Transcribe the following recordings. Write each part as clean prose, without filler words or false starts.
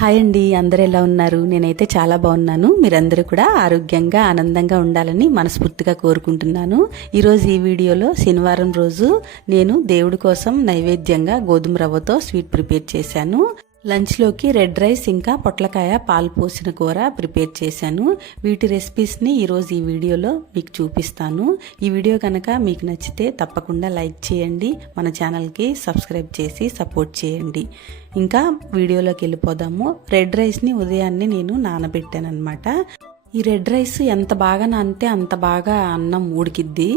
Hi అండి, అందరూ ఎలా ఉన్నారు? నేనైతే చాలా బాగున్నాను. మీరందరూ కూడా ఆరోగ్యంగా ఆనందంగా ఉండాలని మనస్ఫూర్తిగా కోరుకుంటున్నాను. ఈరోజు ఈ వీడియోలో శనివారం రోజు నేను దేవుడి కోసం నైవేద్యంగా గోధుమ రవ్వతో స్వీట్ ప్రిపేర్ చేశాను. లంచ్లోకి రెడ్ రైస్ ఇంకా పొట్లకాయ పాలు పోసిన కూర ప్రిపేర్ చేశాను. వీటి రెసిపీస్ని ఈరోజు ఈ వీడియోలో మీకు చూపిస్తాను. ఈ వీడియో కనుక మీకు నచ్చితే తప్పకుండా లైక్ చేయండి, మన ఛానల్కి సబ్స్క్రైబ్ చేసి సపోర్ట్ చేయండి. ఇంకా వీడియోలోకి వెళ్ళిపోదాము. రెడ్ రైస్ని ఉదయాన్నే నేను నానబెట్టాను అనమాట. ఈ రెడ్ రైస్ ఎంత బాగా నానితే అంత బాగా అన్నం ఉడికిద్ది.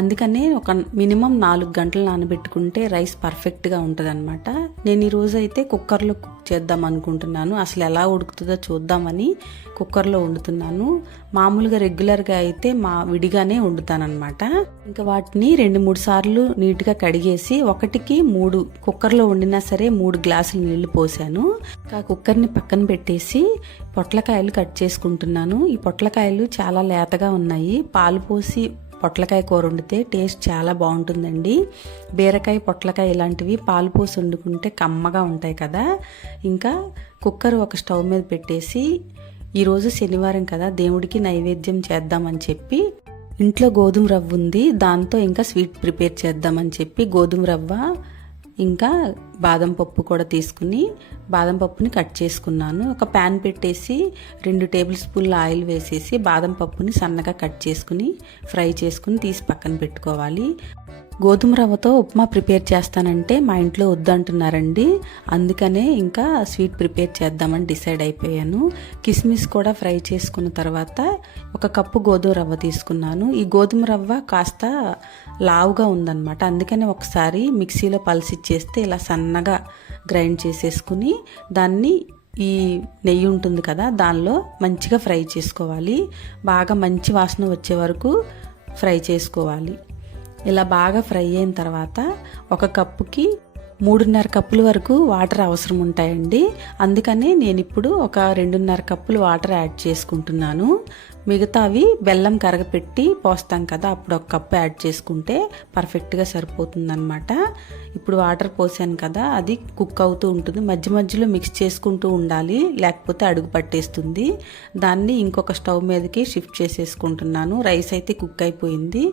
అందుకనే ఒక మినిమం 4 గంటలు నానబెట్టుకుంటే రైస్ పర్ఫెక్ట్గా ఉంటుంది అనమాట. నేను ఈరోజు అయితే కుక్కర్లో కుక్ చేద్దాం అనుకుంటున్నాను. అసలు ఎలా ఉడుకుతుందో చూద్దామని కుక్కర్లో వండుతున్నాను. మామూలుగా రెగ్యులర్గా అయితే విడిగానే వండుతానమాట. ఇంకా వాటిని 2-3 సార్లు నీట్గా కడిగేసి 1కి 3 కుక్కర్లో వండినా సరే 3 గ్లాసులు నీళ్లు పోసాను. ఇంకా కుక్కర్ని పక్కన పెట్టేసి పొట్లకాయలు కట్ చేసుకుంటున్నాను. ఈ పొట్లకాయలు చాలా లేతగా ఉన్నాయి. పాలు పోసి పొట్లకాయ కూర వండితే టేస్ట్ చాలా బాగుంటుందండి. బీరకాయ, పొట్లకాయ ఇలాంటివి పాలు పోసి వండుకుంటే కమ్మగా ఉంటాయి కదా. ఇంకా కుక్కర్ ఒక స్టవ్ మీద పెట్టేసి ఈరోజు శనివారం కదా, దేవుడికి నైవేద్యం చేద్దామని చెప్పి ఇంట్లో గోధుమ రవ్వ ఉంది, దాంతో ఇంకా స్వీట్ ప్రిపేర్ చేద్దామని చెప్పి గోధుమ రవ్వ ఇంకా బాదం పప్పు కూడా తీసుకుని బాదం పప్పుని కట్ చేసుకున్నాను. ఒక ప్యాన్ పెట్టేసి 2 టేబుల్ స్పూన్ల ఆయిల్ వేసేసి బాదం పప్పుని సన్నగా కట్ చేసుకుని ఫ్రై చేసుకుని తీసి పక్కన పెట్టుకోవాలి. గోధుమ రవ్వతో ఉప్మా ప్రిపేర్ చేస్తానంటే మా ఇంట్లో వద్దంటున్నారండి. అందుకనే ఇంకా స్వీట్ ప్రిపేర్ చేద్దామని డిసైడ్ అయిపోయాను. కిస్మిస్ కూడా ఫ్రై చేసుకున్న తర్వాత 1 కప్పు గోధుమ రవ్వ తీసుకున్నాను. ఈ గోధుమ రవ్వ కాస్త లావుగా ఉందన్నమాట. అందుకనే ఒకసారి మిక్సీలో పల్సిచ్చేస్తే ఇలా సన్నగా గ్రైండ్ చేసేసుకుని దాన్ని ఈ నెయ్యి ఉంటుంది కదా, దానిలో మంచిగా ఫ్రై చేసుకోవాలి. బాగా మంచి వాసన వచ్చే వరకు ఫ్రై చేసుకోవాలి. ఇలా బాగా ఫ్రై అయిన తర్వాత 1 కప్పుకి 3.5 కప్పుల వరకు వాటర్ అవసరం ఉంటాయండి. అందుకనే నేను ఇప్పుడు ఒక 2.5 కప్పులు వాటర్ యాడ్ చేసుకుంటున్నాను. మిగతావి బెల్లం కరగపెట్టి పోస్తాం కదా, అప్పుడు 1 కప్పు యాడ్ చేసుకుంటే పర్ఫెక్ట్గా సరిపోతుందన్నమాట. ఇప్పుడు వాటర్ పోసాను కదా, అది కుక్ అవుతూ ఉంటుంది. మధ్య మధ్యలో మిక్స్ చేసుకుంటూ ఉండాలి, లేకపోతే అడుగు పట్టేస్తుంది. దాన్ని ఇంకొక స్టవ్ మీదకి షిఫ్ట్ చేసేసుకుంటున్నాను. రైస్ అయితే కుక్ అయిపోయింది.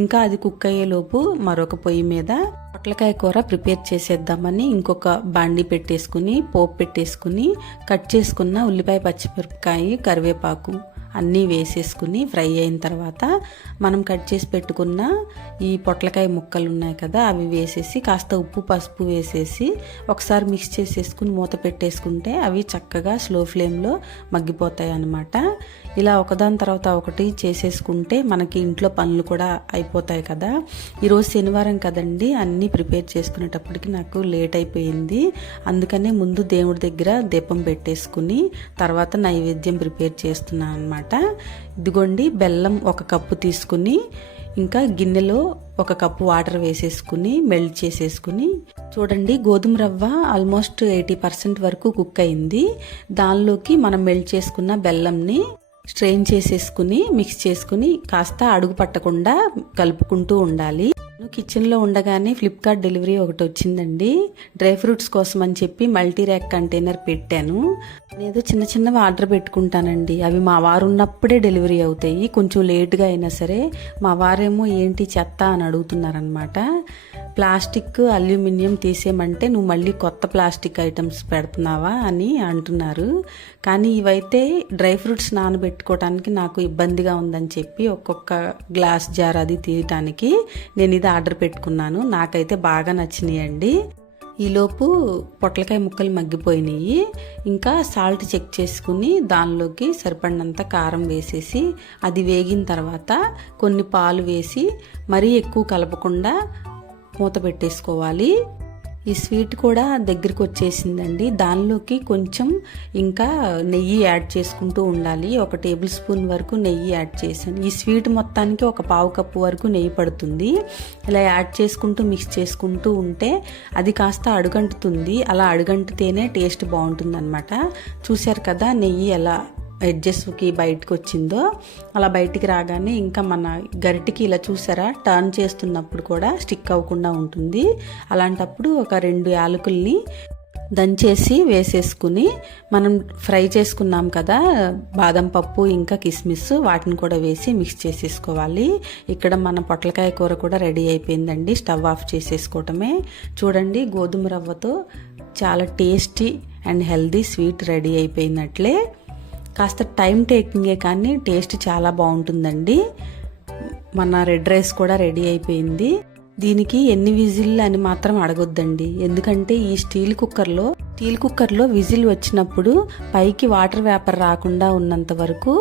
ఇంకా అది కుక్ అయ్యేలోపు మరొక పొయ్యి మీద పొట్లకాయ కూర ప్రిపేర్ చేసేద్దామని ఇంకొక బాండి పెట్టేసుకుని పోపు పెట్టేసుకుని కట్ చేసుకున్న ఉల్లిపాయ, పచ్చిమిరపకాయ, కరివేపాకు అన్నీ వేసేసుకుని ఫ్రై అయిన తర్వాత మనం కట్ చేసి పెట్టుకున్న ఈ పొట్లకాయ ముక్కలు ఉన్నాయి కదా, అవి వేసేసి కాస్త ఉప్పు, పసుపు వేసేసి ఒకసారి మిక్స్ చేసేసుకుని మూత పెట్టేసుకుంటే అవి చక్కగా స్లో ఫ్లేమ్లో మగ్గిపోతాయి అన్నమాట. ఇలా ఒకదాని తర్వాత ఒకటి చేసేసుకుంటే మనకి ఇంట్లో పనులు కూడా అయిపోతాయి కదా. ఈరోజు శనివారం కదండి, అన్నీ ప్రిపేర్ చేసుకునేటప్పటికి నాకు లేట్ అయిపోయింది. అందుకనే ముందు దేవుడి దగ్గర దీపం పెట్టేసుకుని తర్వాత నైవేద్యం ప్రిపేర్ చేస్తున్నాను అనమాట. ఇదిగోండి, బెల్లం 1 కప్పు తీసుకుని ఇంకా గిన్నెలో 1 కప్పు వాటర్ వేసేసుకుని మెల్ట్ చేసేసుకుని చూడండి, గోధుమ రవ్వ ఆల్మోస్ట్ 80% వరకు కుక్ అయింది. దానిలోకి మనం మెల్ట్ చేసుకున్న బెల్లంని స్ట్రెయిన్ చేసేసుకుని మిక్స్ చేసుకుని కాస్త అడుగు పట్టకుండా కలుపుకుంటూ ఉండాలి. కిచెన్లో ఉండగానే ఫ్లిప్కార్ట్ డెలివరీ ఒకటి వచ్చిందండి. డ్రై ఫ్రూట్స్ కోసం అని చెప్పి మల్టీ ర్యాక్ కంటైనర్ పెట్టాను. నేను చిన్న చిన్నవి ఆర్డర్ పెట్టుకుంటానండి. అవి మా వారు ఉన్నప్పుడే డెలివరీ అవుతాయి. కొంచెం లేట్గా అయినా సరే మా వారేమో ఏంటి చెత్త అని అడుగుతున్నారనమాట. ప్లాస్టిక్, అల్యూమినియం తీసేయమంటే నువ్వు మళ్ళీ కొత్త ప్లాస్టిక్ ఐటమ్స్ పెడుతున్నావా అని అంటున్నారు. కానీ ఇవైతే డ్రై ఫ్రూట్స్ నానబెట్టుకోవడానికి నాకు ఇబ్బందిగా ఉందని చెప్పి ఒక్కొక్క గ్లాస్ జార్ అది తీయటానికి నేను ఇది ఆర్డర్ పెట్టుకున్నాను. నాకైతే బాగా నచ్చినాయండి. ఈలోపు పొట్లకాయ ముక్కలు మగ్గిపోయినాయి. ఇంకా సాల్ట్ చెక్ చేసుకుని దానిలోకి సరిపడినంత కారం వేసేసి అది వేగిన తర్వాత కొన్ని పాలు వేసి మరీ ఎక్కువ కలపకుండా మూత పెట్టేసుకోవాలి. ఈ స్వీట్ కూడా దగ్గరికి వచ్చేసిందండి. దానిలోకి కొంచెం ఇంకా నెయ్యి యాడ్ చేసుకుంటూ ఉండాలి. 1 టేబుల్ స్పూన్ వరకు నెయ్యి యాడ్ చేశాను. ఈ స్వీట్ మొత్తానికి 1/4 కప్పు వరకు నెయ్యి పడుతుంది. ఇలా యాడ్ చేసుకుంటూ మిక్స్ చేసుకుంటూ ఉంటే అది కాస్త అడుగంటుతుంది. అలా అడుగంటితేనే టేస్ట్ బాగుంటుంది అనమాట. చూశారు కదా నెయ్యి ఎలా ఎడ్జెస్కి బయటకు వచ్చిందో, అలా బయటికి రాగానే ఇంకా మన గరిటికి ఇలా చూసారా టర్న్ చేస్తున్నప్పుడు కూడా స్టిక్ అవ్వకుండా ఉంటుంది. అలాంటప్పుడు ఒక 2 యాలకుల్ని దంచేసి వేసేసుకుని మనం ఫ్రై చేసుకున్నాం కదా బాదం పప్పు ఇంకా కిస్మిస్, వాటిని కూడా వేసి మిక్స్ చేసేసుకోవాలి. ఇక్కడ మన పొట్లకాయ కూర కూడా రెడీ అయిపోయిందండి. స్టవ్ ఆఫ్ చేసేసుకోవటమే. చూడండి, గోధుమ రవ్వతో చాలా tasty and healthy sweet ready అయిపోయినట్లే. కాస్త టైం టేకింగే కానీ టేస్ట్ చాలా బాగుంటుందండి. మన రెడ్ రైస్ కూడా రెడీ అయిపోయింది. దీనికి ఎన్ని విజిల్ అని మాత్రం అడగొద్దండి, ఎందుకంటే ఈ స్టీల్ కుక్కర్లో విజిల్ వచ్చినప్పుడు పైకి వాటర్ వేపర్ రాకుండా ఉన్నంత వరకు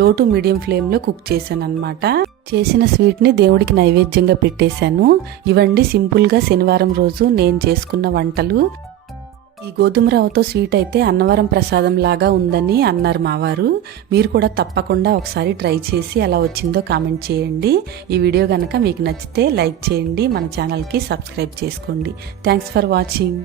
లో టు మీడియం ఫ్లేమ్లో కుక్ చేశాను అనమాట. చేసిన స్వీట్ని దేవుడికి నైవేద్యంగా పెట్టేశాను. ఇవండి సింపుల్గా శనివారం రోజు నేను చేసుకున్న వంటలు. ఈ గోధుమ రవ్వతో స్వీట్ అయితే అన్నవరం ప్రసాదం లాగా ఉందని అన్నారు మావారు. మీరు కూడా తప్పకుండా ఒకసారి ట్రై చేసి ఎలా వచ్చిందో కామెంట్ చేయండి. ఈ వీడియో కనుక మీకు నచ్చితే లైక్ చేయండి, మన ఛానల్కి సబ్స్క్రైబ్ చేసుకోండి. Thanks for watching.